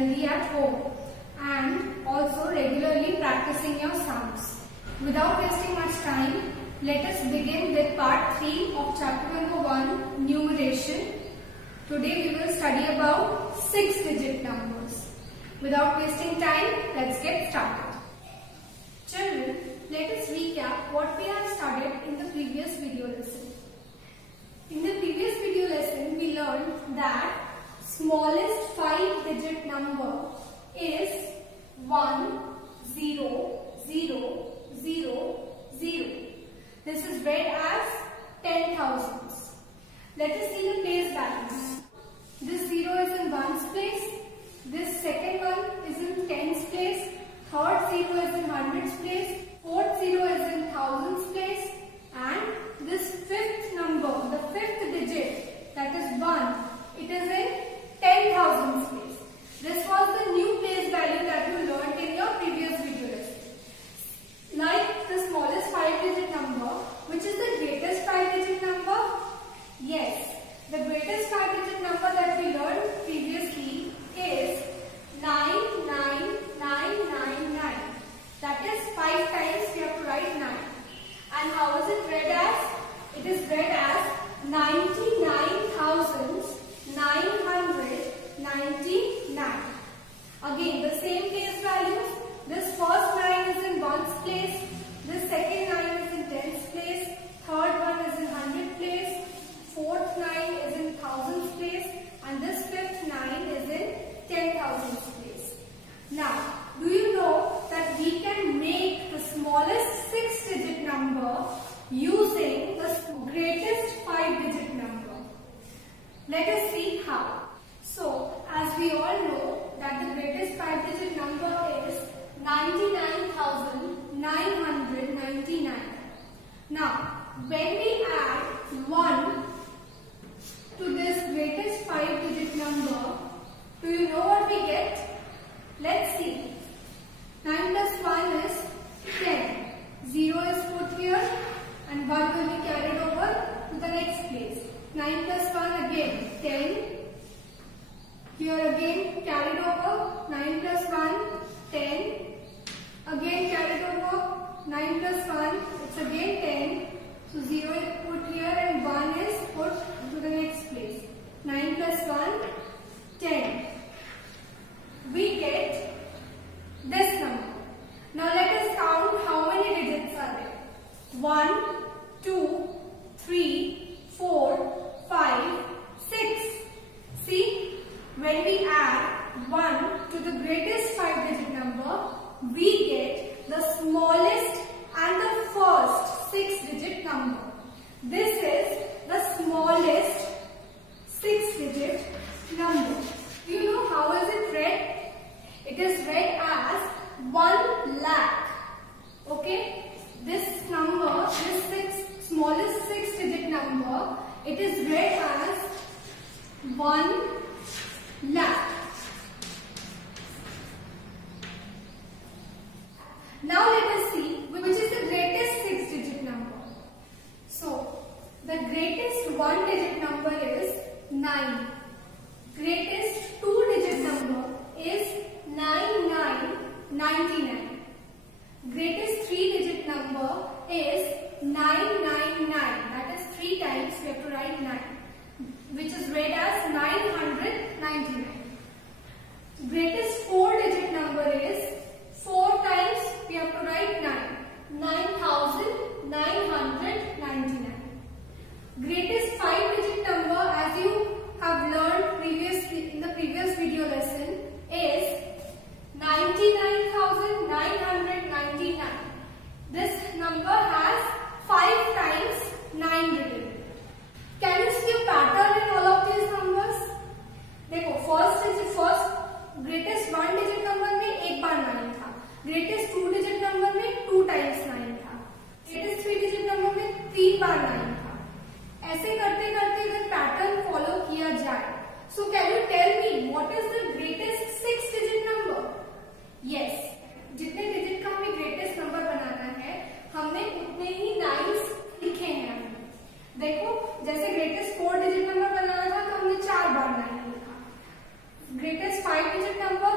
healthy at home and also regularly practicing your sounds. Without wasting much time, let us begin with part 3 of chapter number 1, numeration. Today we will study about 6-digit numbers. Without wasting time, let's get started. Children, let us recap what we have studied in the previous video lesson. In the previous video lesson, we learned that smallest 5-digit number is 1, 0, 0, 0, 0. This is read as 10 thousands. Let us see the place values. This 0 is in ones place. This second one is in tens place. Third 0 is in hundreds place. Fourth 0 is in thousands place. And this fifth number, the fifth digit, that is 1, it is in 10,000 place. This was the new place value that you learned in your previous video lesson. Like the smallest 5-digit number, which is the greatest 5-digit number? Yes, the greatest 5-digit number that we learned previously is 99999. That is 5 times we have to write 9. And how is it read as? It is read as 99,999. Again, the same place values. This first 9 is in ones place. This second 9 is in tens place. Third one is in hundred place. Fourth 9 is in thousands place. And this fifth 9 is in 10,000 place. Now, do you know that we can make the smallest 6-digit number using the greatest 5-digit number? Let us see how. So, as we all know that the greatest 5-digit number is 99,999. Now, when we add 1 to this greatest 5-digit number, do you know what we get? Let's see. 9 plus 1 is 10. 0 is put here and 1 will be carried over to the next place. 9 plus 1 again 10. Here again carried over. 9 plus 1 10. Again carried over. 9 plus 1 it's again 10. So 0 is put here and 1 is put to the next place. 9 plus 1 10. We get this number. Now let us count how many digits are there. 1, 2, 3, 4, 5, 6. See, when we add 1 to the greatest 5-digit number, we get the smallest and the first 6-digit number. This is the smallest 6-digit number. Do you know how is it read? It is read as 1 lakh. Okay? This number, this smallest 6-digit number, it is read as 1 lakh. Now let us see which is the greatest 6-digit number. So, the greatest 1-digit number is 9. Greatest 2-digit number is 9999. Greatest 3-digit number is 999. That is 3 times we have to write 9, which is read as 999. Greatest 4-digit number is 4 times we have to write 9. 9999. Greatest 5-digit number, as you have learned previously in the previous video lesson, is 99,999. This number has 5 times 9 written. Can you see a pattern in all of these numbers? देखो, first greatest 1-digit number में एक बार 9 था. Greatest 2-digit number में 2 times 9 था. Greatest 3-digit number में 3 बार 9 था. ऐसे करते करते अगर पैटर्न फॉलो किया जाए, so can you tell me what is the greatest 6-digit number? Yes, जितने डिजिट का हमें ग्रेटेस्ट नंबर बनाना है, हमने उतने ही 9s लिखे हैं. देखो, जैसे ग्रेटेस्ट 4-digit नंबर बनाना था तो हमने 4 बार 9 लिखा. Greatest 5-digit number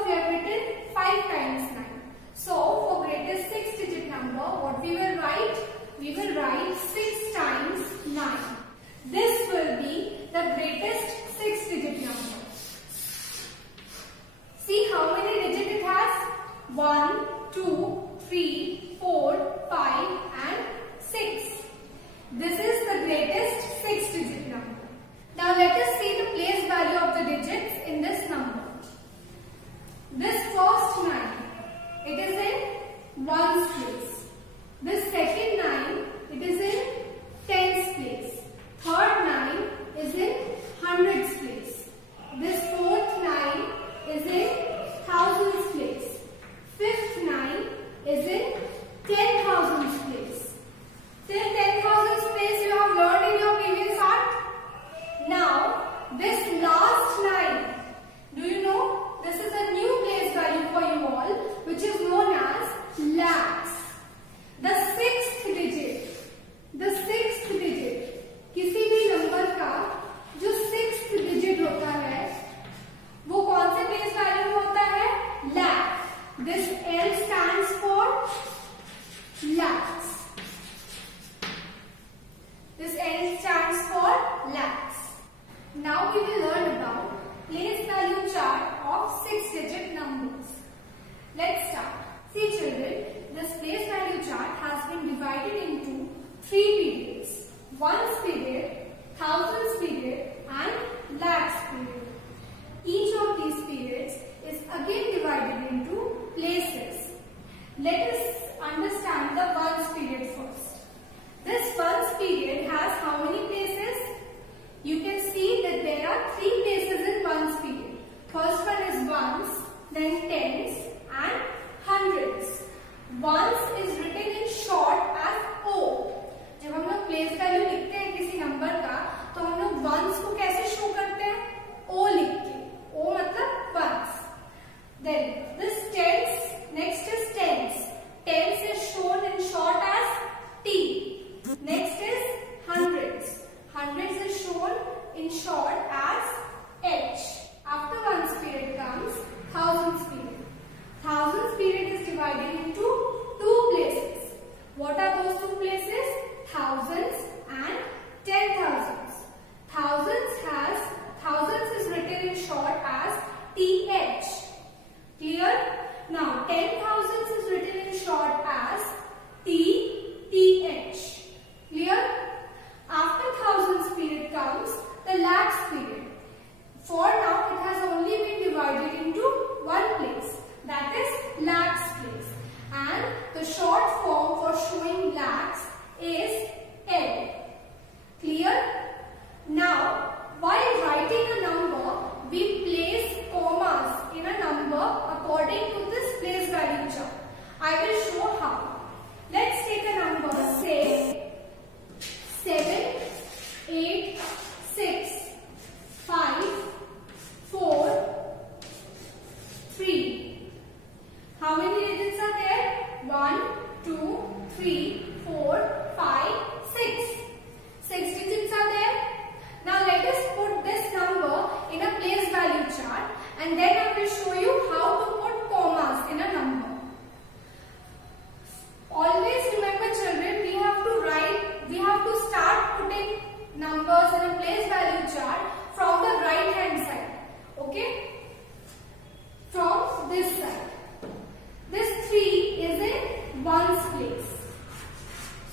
we will write 6 times 9. This will be the greatest 6-digit number. See how many digits it has? 1, 2, 3, 4, 5 and 6. This is the greatest 6-digit number. Now let us see the place value of the digits in this number. This first 9, it is in 1's place. This second 9, it is in 10's place. Third 9 is in 100's place. This fourth 9 is in 1000's place. Fifth 9 is in 10,000's place. Till 10,000's place you have learned in your previous part. Now this last 9, do you know this is a new place value for you all, which is known as lakhs. The 6th digit, किसी भी number का जो 6th digit होता है वो कौन से place value में होता है? lakh. This L stands for lakhs. This L stands for lakhs. Now we will learn about place value chart of 6-digit numbers. Let's start. See children, this place value chart has been divided into 3 periods. 1's period, 1000's period and lakhs period. Each of these periods is again divided into places. Let us understand the 1's period first. This 1's period has how many places? You can see that there are 3 places in 1's period. First one is 1's, then 10's and 100's. 1's is written in short as O. जब हम लोग place value लिखते हैं किसी number का तो हम लोग 1's को कैसे शो करते हैं? O लिख के. O मतलब 1's. Then this 10's, next is 10's. 10's is shown in short as T. Next is 100's. 100's is shown in short as H. After 1's period comes 1000's period. 1000's period is divided into 2 places. What are those 2 places? Thousands and 10,000s. Thousands is written in short as TH. Clear? Now 10,000s is written in short as TH. Clear? After thousands period comes the lakhs period. For now it has only been divided into 1 place, that is lakhs place, and the short form for showing lakhs is L. Clear? Now while writing a number we place commas in a number according to this place value chart. I will show how. Let's take a number, say 7, 8, 6, 5, 4, 3. How many digits are there? 1, 2, 3, 4, 5, 6. 6 digits are there. Now let us put this number in a place value chart and then I will show you how to put commas in a number. Always remember children, we have to start putting numbers in a place value chart from the right hand side. Okay? From this side. This 3 is in 1's place.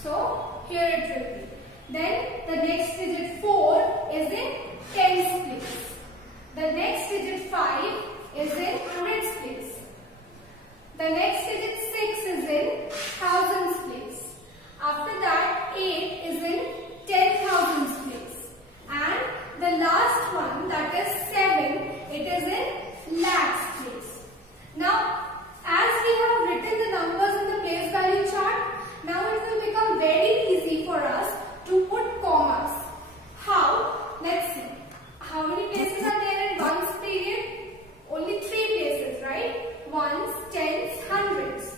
So here it will be. Then the next digit 4 is in 10's place. The next digit 5 is in 100's place. The next digit 6 is in 1000's place. After that 8 is in 10,000's place. And the last one, that is 7, it is in lakhs place. Now as we have written the numbers in the place value chart, now it will become very easy for us to put commas. How? Let's see. How many places are there in 1's period? Only 3 places, right? 1's, 10's, 100's.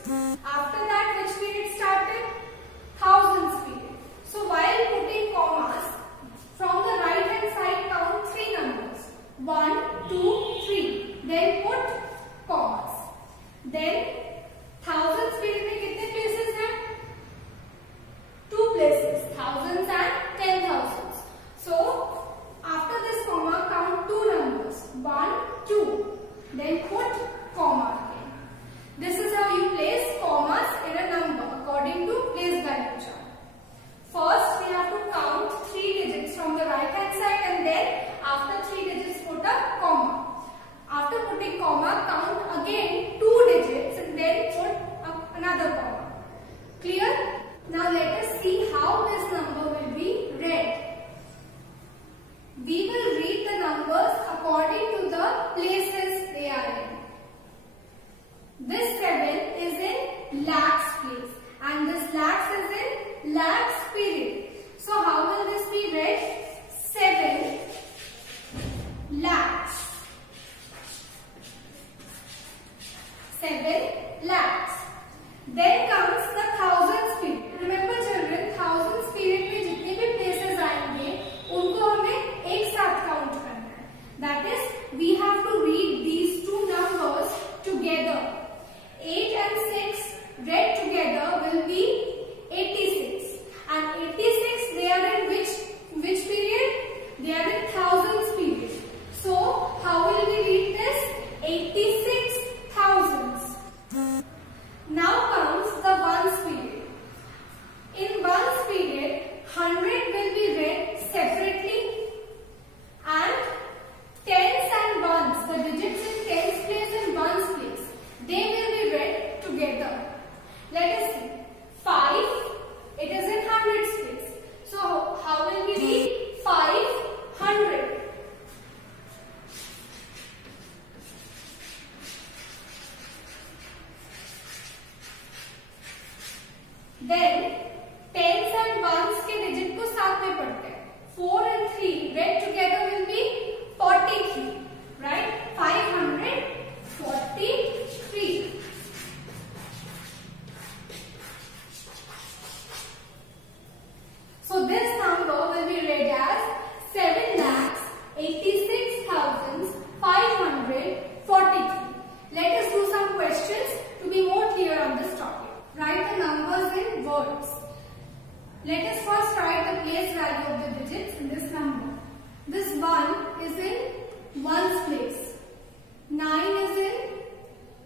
how this number will be read. We will read the numbers according to the places they are in. This 7 is in lakhs place and this lakhs is in lakhs period. So how will this be read? 7 lakhs. 7 lakhs. Then comes the thousands period. Remember children, thousands period में जितने भी places आएंगे उनको हमें एक साथ count करना है. That is, we have to read these two numbers together. 8 and 6 read together will be 86. And 86 they are in which period? They are in thousands period. So how will we read this? 86 thousands. Now comes the ones period. In ones period, 100 will be read separately and tens and ones, the digits in tens place and ones place, they will be read together. Let us see. 5, it is in hundreds place. So how will we read 500? Then tens and ones के digit को साथ में पढ़ते हैं. 4 and 3 read together will be 43, right? 543. So this number will be read as 7,86,543. Let us do some questions to be more clear on this topic. Write the numbers in words. Let us first write the place value of the digits in this number. This 1 is in ones place. 9 is in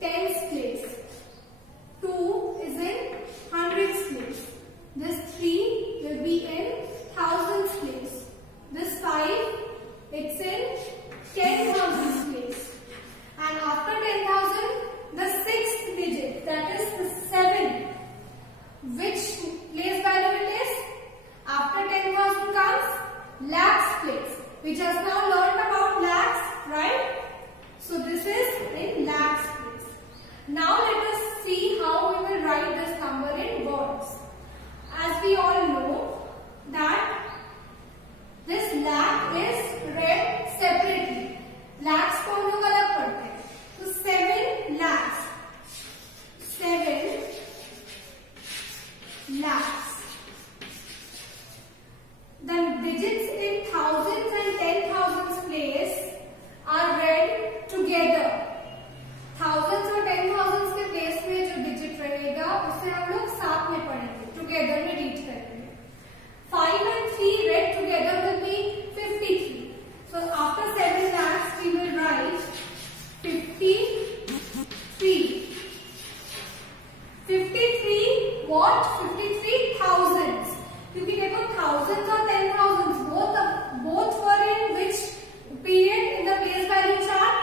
tens place. 2 is in hundreds place. This 3 will be in thousands place. This 5, it's in 10,000s place. And after 10,000, the 6th digit, that is the 7. Which place value it is? After 10,000 comes lakhs place. We just now learned about lakhs, right? So this is in lakhs place. Now let us see how we will write this number in words. As we all know that this lakh is read separately. Lakhs को हम लोग अलग पढ़ते हैं. So 7 lakhs. 7 lakhs. The digits in thousands and 10,000s place are read together. Thousands और 10,000s के place में जो digit रहेगा उसे हम लोग साथ में पढ़ेंगे. Together में read करेंगे. 5 and 3 read together will be 53. So after 7 lakhs we will write 53. 53 what? 53 thousands. क्योंकि देखो thousands और 10,000s both were in which period in the place value chart?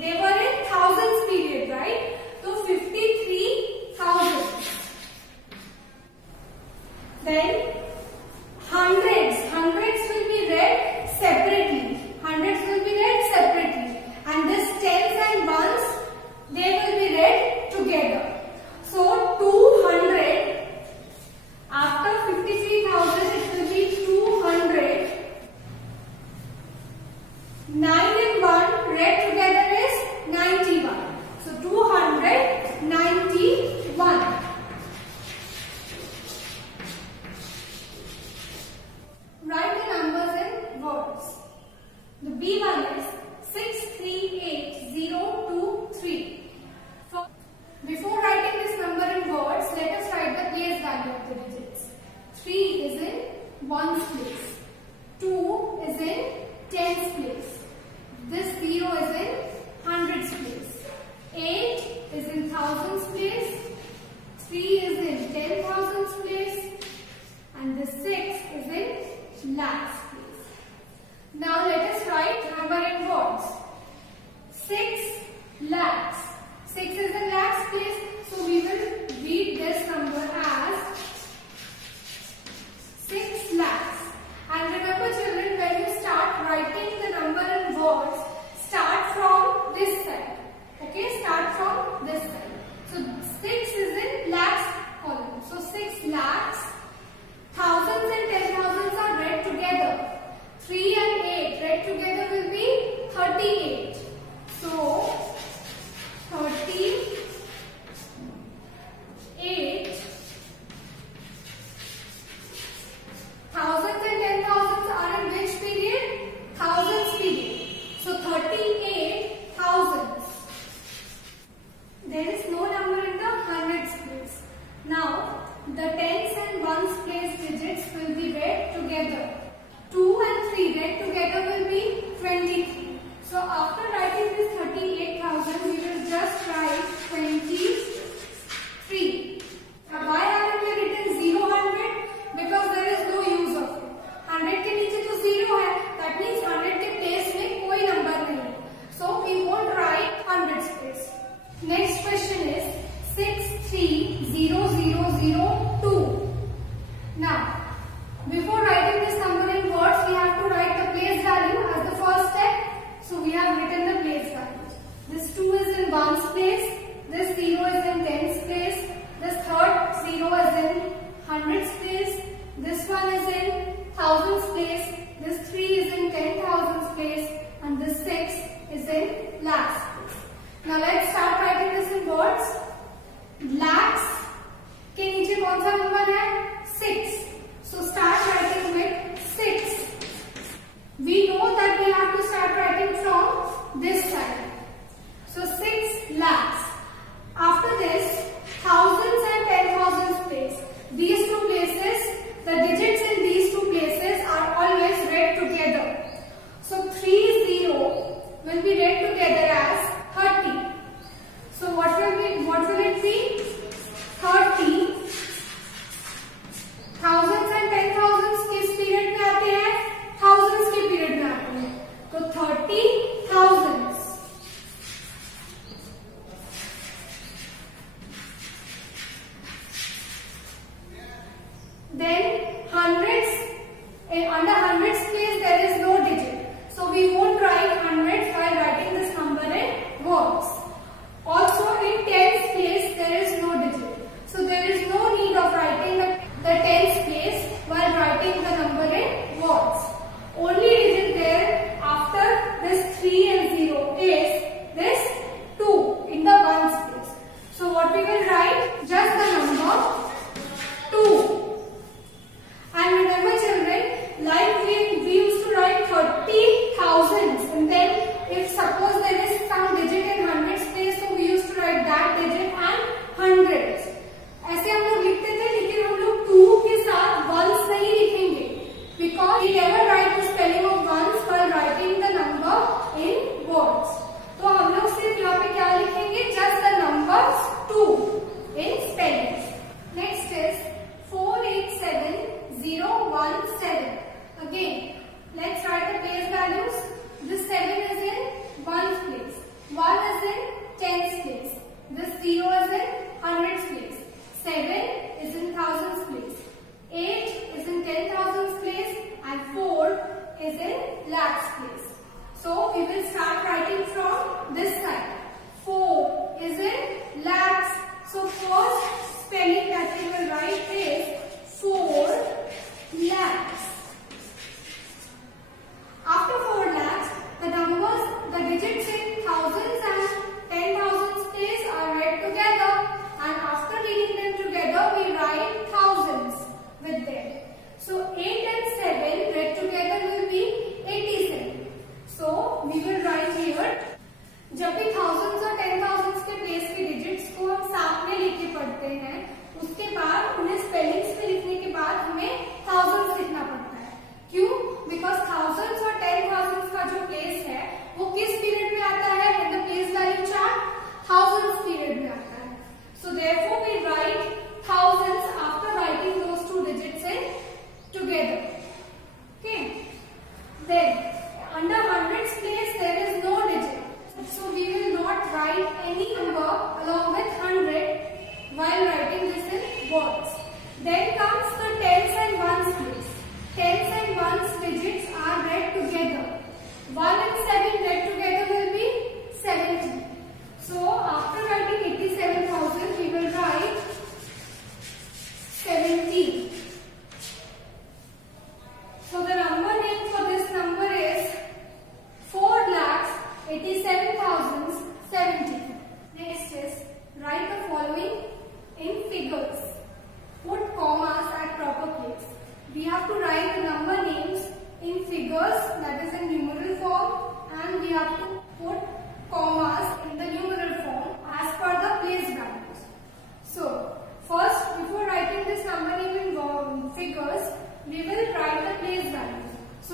They were in thousands period, right? So 53,000. Then hundreds will be read separately. Hundreds will be read separately. And this tens and ones, they will be read together. So 200. After 53,000, it will be 200. 9 and 1 read together is 91. So 291. Write the numbers in words. The B1 is 638023. Before writing this number in words, let us write the place value of the digits. 3 is in ones place. 2 is in tens place. This 0 is in hundreds place. 8 is in thousands place. 3 is in 10,000s place. And the 6 is in lakhs place. Now let us write number in words. 6 lakhs. 6 is in lakhs place. So we will read this number as 23. So after writing this 38,000, we will just write 23. Now why haven't we written 0, 100? Because there is no use of it. 100 के नीचे तो 0 है. That means 100 के place में कोई number नहीं है. So we won't write 100's place. Next question is 630002. Now, before writing this number in words, we have to write the place value as the first step. So we have written the place values. This 2 is in 1's place. This 0 is in 10's place. This third 0 is in 100's place. This one is in 1000's place. This 3 is in 10,000's place. And this 6 is in lakhs place. Now let's start writing this in words. Lakhs के नीचे कौन सा number है? 6. So start writing with 6. We know that we have to start writing from this side. So 6 lakhs. After this, thousands and 10,000s place. These two places, the digits in these two places are always read together. So 30 will be read together as 30. So what will it be? 30. Thousands and 10,000s किस period में आते हैं? Thousands के period में आते हैं. तो 30,000s. Then hundreds. Under hundreds place there is no digit. So we won't write hundreds while writing this number in words. Also in tens place there is no digit. So there is no need of writing the tens place while writing the number in words. Only digit there after this 3 and 0 is this 2 in the ones place. So what we will write? Just the number 2. And remember children, like we used to write 30,000s, and then if suppose there is some digit in hundreds place, so we used to write that digit and hundreds. ऐसे हम लोग लिखते थे, लेकिन हम लोग 2 के साथ ones नहीं लिखेंगे, because we never write the spelling of ones while writing the number in words. तो हम लोग सिर्फ यहाँ पे क्या लिखेंगे? Just the numbers 2 in spellings. Next is 487017. Again, let's write the place values. This 7 is in 1's place. 1 is in 10's place. This 0 is in 100's place. 7 is in 1000's place. 8 is in 10,000's place. And 4 is in lakhs place. So we will start writing from this side. 4 is in lakhs. So first spelling that we will write is 4 lakhs. After 4 lakhs, the digits in thousands and 10,000s place are read together, and after reading them together, we write thousands with them. So 8 and 7 read together will be 87. So we will write here. जब भी thousands और 10,000s के place के digits को हम साथ में लेके पढ़ते हैं, उसके बाद उन्हें spellings में लिखने के बाद हमें thousands लिखना पड़ता है. क्यों? Because thousands और 10,000s का जो place है, वो किस period में आता है? In the place value chart, thousands period में आता है. So therefore we write thousands after writing those two digits in together.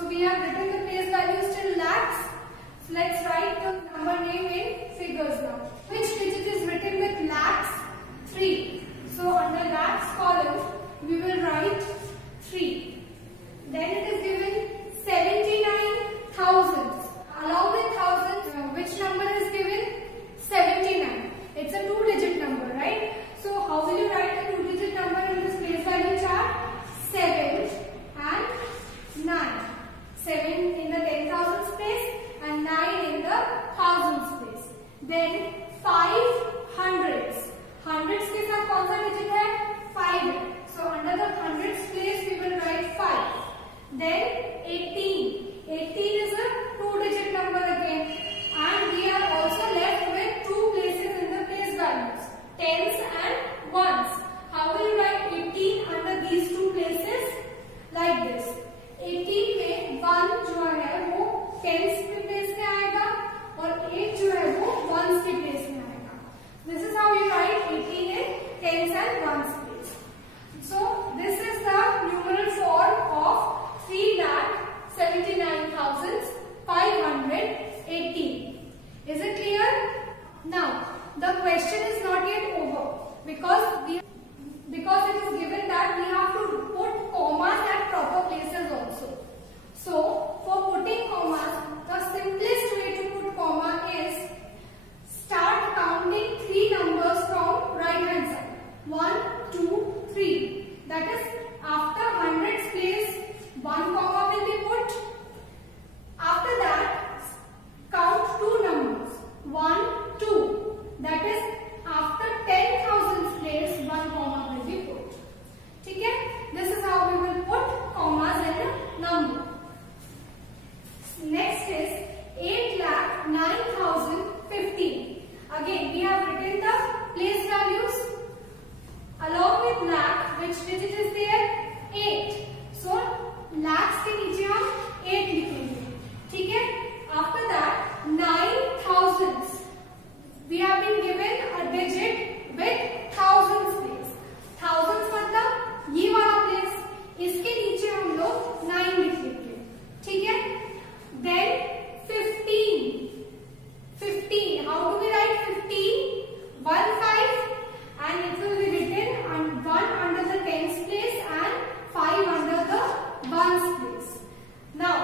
So we have written the place values till lakhs. So let's write the number name in figures now. Which digit is written with lakhs? 3. So under lakhs column, we will write 3. Then it is given 79,000. Along with thousands, which number is given? 79. It's a 2-digit number, right? So how will you write a 2-digit number in this place value chart? 7 and 9. 7 in the 10,000s place and 9 in the thousands place. Then 5 hundreds. Hundreds के साथ कौन सा digit है? 5 है. So under the hundreds place we will write 5. Then 18. 18 is a 2-digit number again. And we are also left with 2 places in the place values. Tens and ones. How will you write 18 under these 2 places? Like this. 18 में 1 जो है वो tens के place में आएगा और 8 जो है वो ones के place में आएगा. This is how you write 18 in tens and ones place. So this is the numeral form of 3,79,518. Is it clear? Now the question is not yet over because it is given that we have to put commas at proper places also. So for putting commas, the simplest way to put comma is start counting 3 numbers from right hand side. 1, 2, 3. That is after hundreds place 1 comma will be put. After that count 2 numbers. 1, 2. That is after 10,000 place 1 comma will be put. Okay? This is how we will put commas in a number. Next is 8,09,015. Again we have written the place values. Along with lakh, which digit is there? 8. So lakhs के नीचे हम 8 लिखेंगे. ठीक है? After that 9,000s. We have been given a digit with thousands place. Thousands मतलब ये वाला place. इसके नीचे हम लोग 9 लिखेंगे. ठीक है? Then 15. 15. How do we write 15? 1, 5 and it will be written 1 under the tens place and 5 under the ones place. Now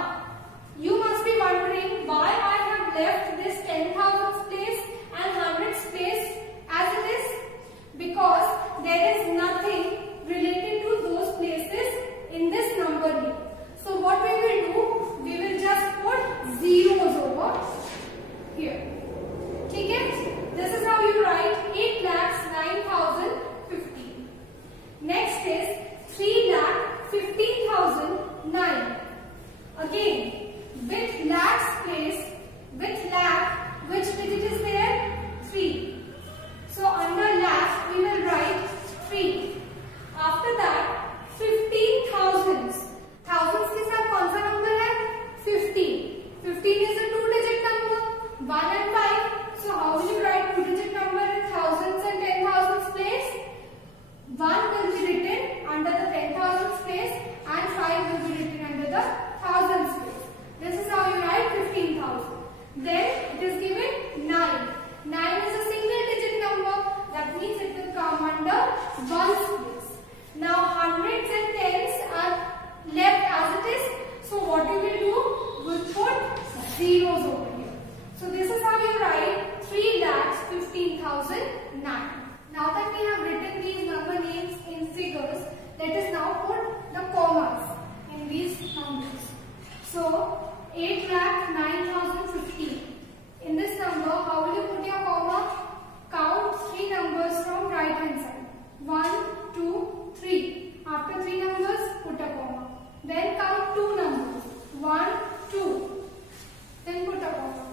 you must be wondering why I have left this 10,000s place and hundreds place as it is, because there is nothing related to those places in this number here. So what we will do, we will just put zeros over here. ठीक है? This is how you write 8,09,015. Next is 3,15,009. Again with lakhs place, with lakh, which digit is there? 3. So under lakh we will write 3. After that 15,000s. Thousands के साथ कौन सा number है? 15. 15 is a 2-digit number. 1 and 5. So how will you write 2-digit number in thousands and 10,000s place? 1 will be written under the 10,000s place and 5 will be written under the thousands place. This is how you write 15,000. Then it is given 9. 9 is a single digit number. That means it will come under ones place. Now hundreds and tens are left as it is. So what you will do? We'll put zeros over here. So this is how you write 3,15,009. Now that we have written these number names in figures, let us now put the commas in these numbers. So 8,09,015. In this number, how will you put your comma? Count 3 numbers from right hand side. 1, 2, 3. After 3 numbers, put a comma. Then count 2 numbers. 1, 2. Then put a comma.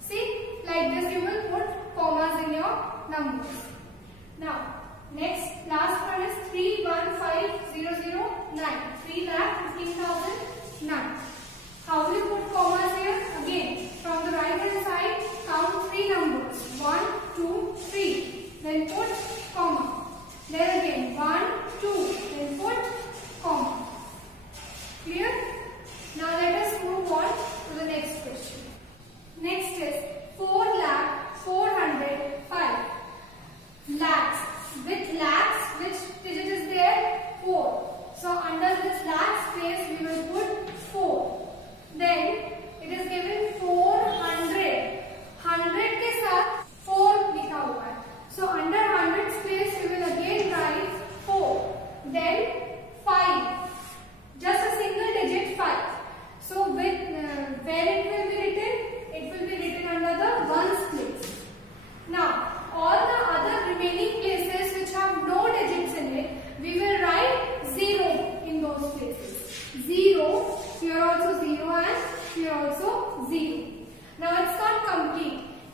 See, like this you will put commas in your numbers. Now, next, last one is 3,15,009. 3,15,009. How will you put commas here? Again, from the right hand side, count 3 numbers. 1, 2, 3. Then put comma. Then again, 1, 2. Then put comma. Clear? Now let us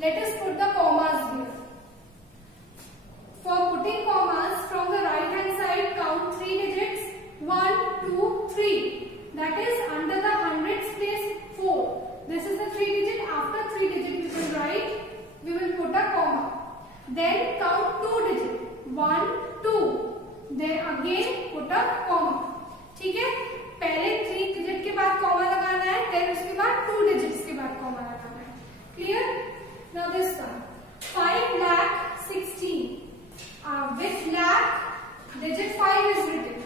Let us put the commas here. For putting commas, from the right hand side count 3 digits. 1, 2, 3. That is under the hundreds place 4. This is the 3 digit. After 3 digit we will write, we will put a comma. Then count 2 digit. 1, 2. Then again put a comma. ठीक है, पहले 3 digit के बाद comma लगाना है, then उसके बाद 2 digits के बाद कॉमा लगाना है. Clear? Now this one, 5,16,000. With lakh, digit 5 is written.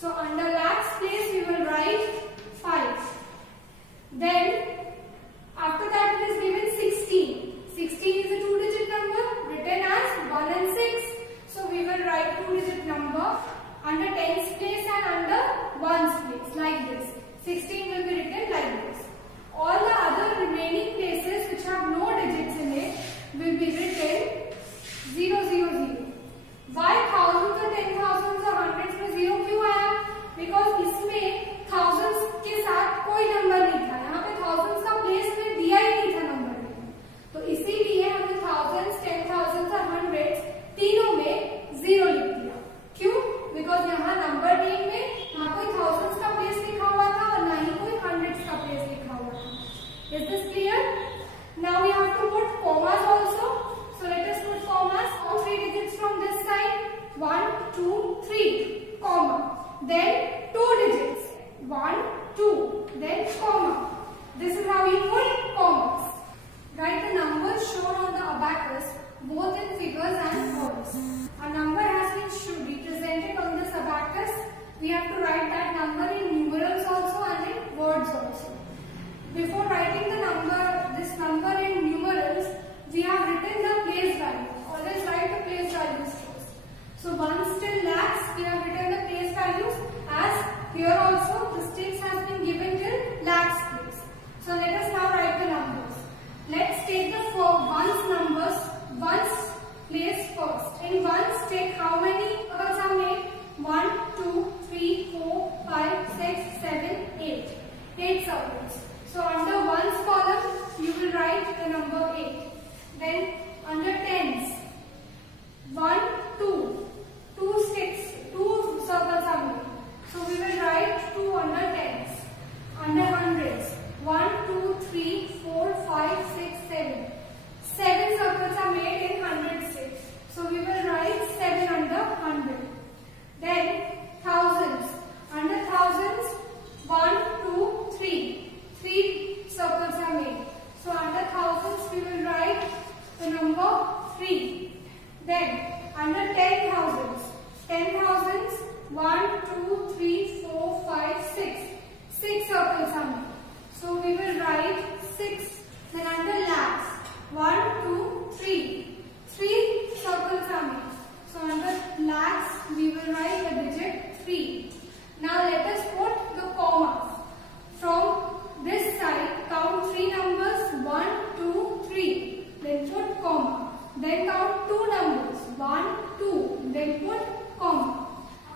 So under lakhs place we will write 5. Then after that it is given 16. 16 is a 2 digit number written as 1 and 6. So we will write 2 digit number under tens place and under ones place like this. 16 will be written like this. All the other remaining places which have no digits in it will be written 0, 0, 0. Why thousands और 10,000 और hundreds में 0 क्यों आया? Because इसमें thousands के साथ कोई number नहीं था. यहाँ पे thousands का प्लेस में दिया ही नहीं था नंबर में. तो इसीलिए हमने thousands, 10,000 और hundreds तीनों में 0 लिख दिया. क्यों? Because यहाँ नंबर नेम में ना कोई thousands का प्लेस लिखा हुआ था और ना ही कोई hundreds का प्लेस लिखा हुआ था. Is this clear? Now we have to put commas also. So let us put commas. All 3 digits from this side. 1, 2, 3, comma. Then 2 digits. 1, 2, then comma. This is how you put commas. Write the numbers shown on the abacus both in figures and words. A number has been represented on this abacus. We have to write that number in numerals also and in words also. Before writing the number, this number in numerals, we have written the place value. Always write the place values first. So 1 till lakhs, we have written the place values. As here also, the sticks has been given till lakhs place. So let us now write the numbers. Let's take the ones numbers, ones place first. In ones, take how many circles are made? 1, 2, 3, 4, 5, 6, 7, 8. 8 circles. So under ones column, you will write the number 8. Then under tens, 1, 2, 2 sticks, 2 circles are made. So we will write 2 under tens. Under hundreds, 1, 2, 3, 4, 5, 6, 7. 7 circles are made in hundred sticks. So we will write 7 under 100. Then thousands. Under thousands, 1, 2, 3. 3 circles are made. So under thousands we will write the number 3. Then under 10,000s. 10,000s, 1, 2, 3, 4, 5, 6. 6 circles are made. So we will write 6. Then under lakhs, 1, 2, 3. 3 circles are made. So under lakhs, we will write the digit 3. Now let us put the commas. From this side, count 3 numbers, 1, 2, 3. Then put comma. Then count 2 numbers, 1, 2. Then put comma.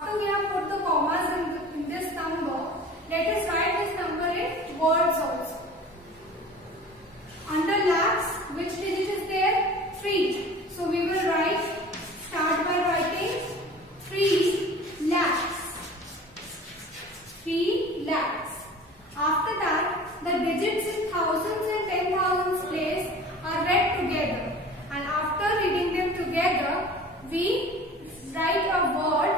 After we have put the commas in this number, let us write this number in words also. Under lakhs, which digit is there? 3. So we will start by writing 3 lakhs. 3 lakhs. After that, the digits in thousands and 10,000s place are read together. And after reading them together, we write a word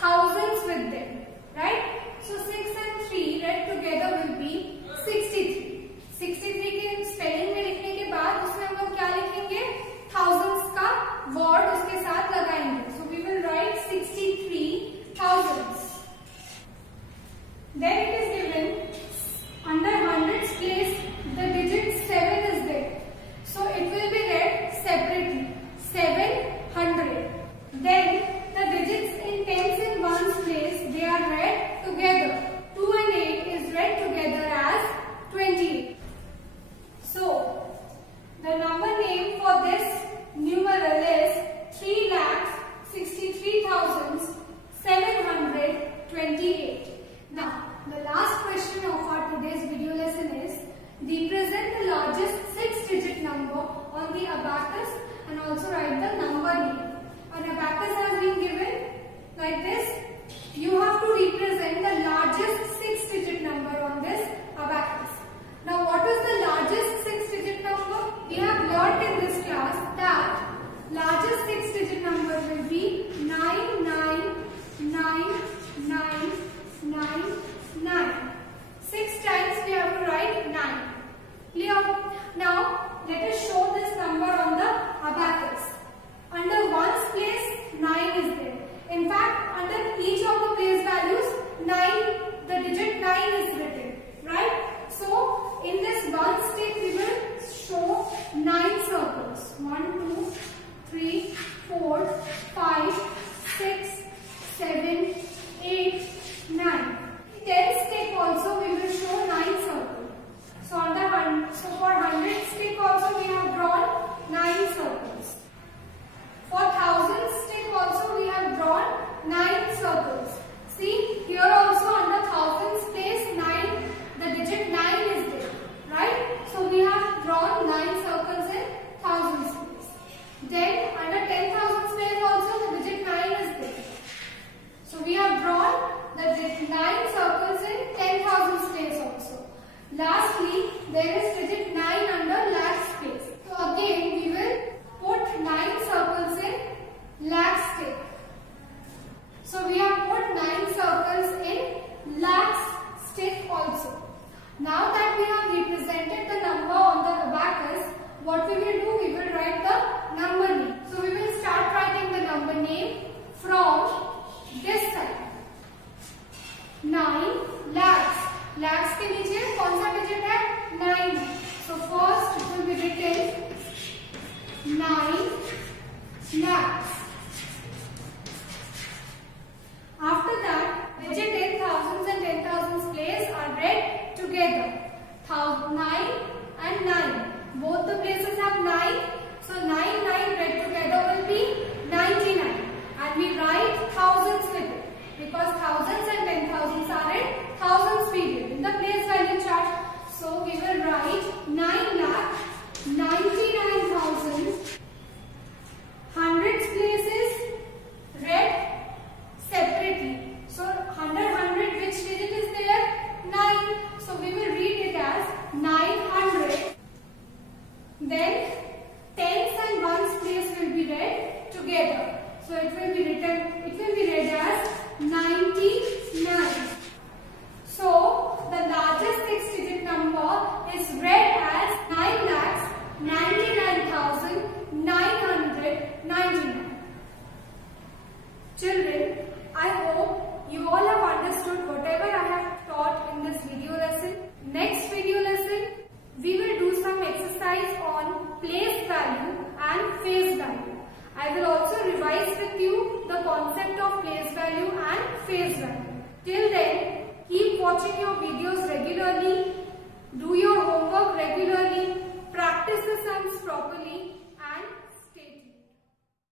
thousands with them. Right? So 6 and 3 read together will be 63. 63 के spelling में लिखने के बाद उसमें हम लोग क्या लिखेंगे? Thousands का वर्ड उसके साथ लगाएंगे. So we will write 63 thousands. Then it is given under hundreds place the digit 7 is there. So it will be read separately. 700. Then the digits in tens in ones place, they are read together. 2 and 8 is read together as 28. So the number name for this numeral is 3,63,728. Now the last what we will do, we will write the number name. So we will start writing the number name from this side. 9 lakhs. Lakhs के नीचे कौन सा digit है? 9. So first it will be written 9 lakhs. After that, digit in thousands and 10,000s place are read together. 9 and 9. Both the places have 9. So 9 read together will be 99. And we write thousands with it. Because thousands and 10,000s are in thousands period in the place value chart. So we will write 9,99,000. Hundreds places read separately. So 100 which digit is there? 9. So we will read it as 900. Then tens and ones place will be read together. So it will be read as 99. So the largest 6-digit number is read as 9,99,999. Children, I hope you all have understood whatever I have taught in this video lesson. Next video lesson, we will do some exercise on place value and face value. I will also revise with you the concept of place value and face value. Till then, keep watching your videos regularly, do your homework regularly, practice the sums properly.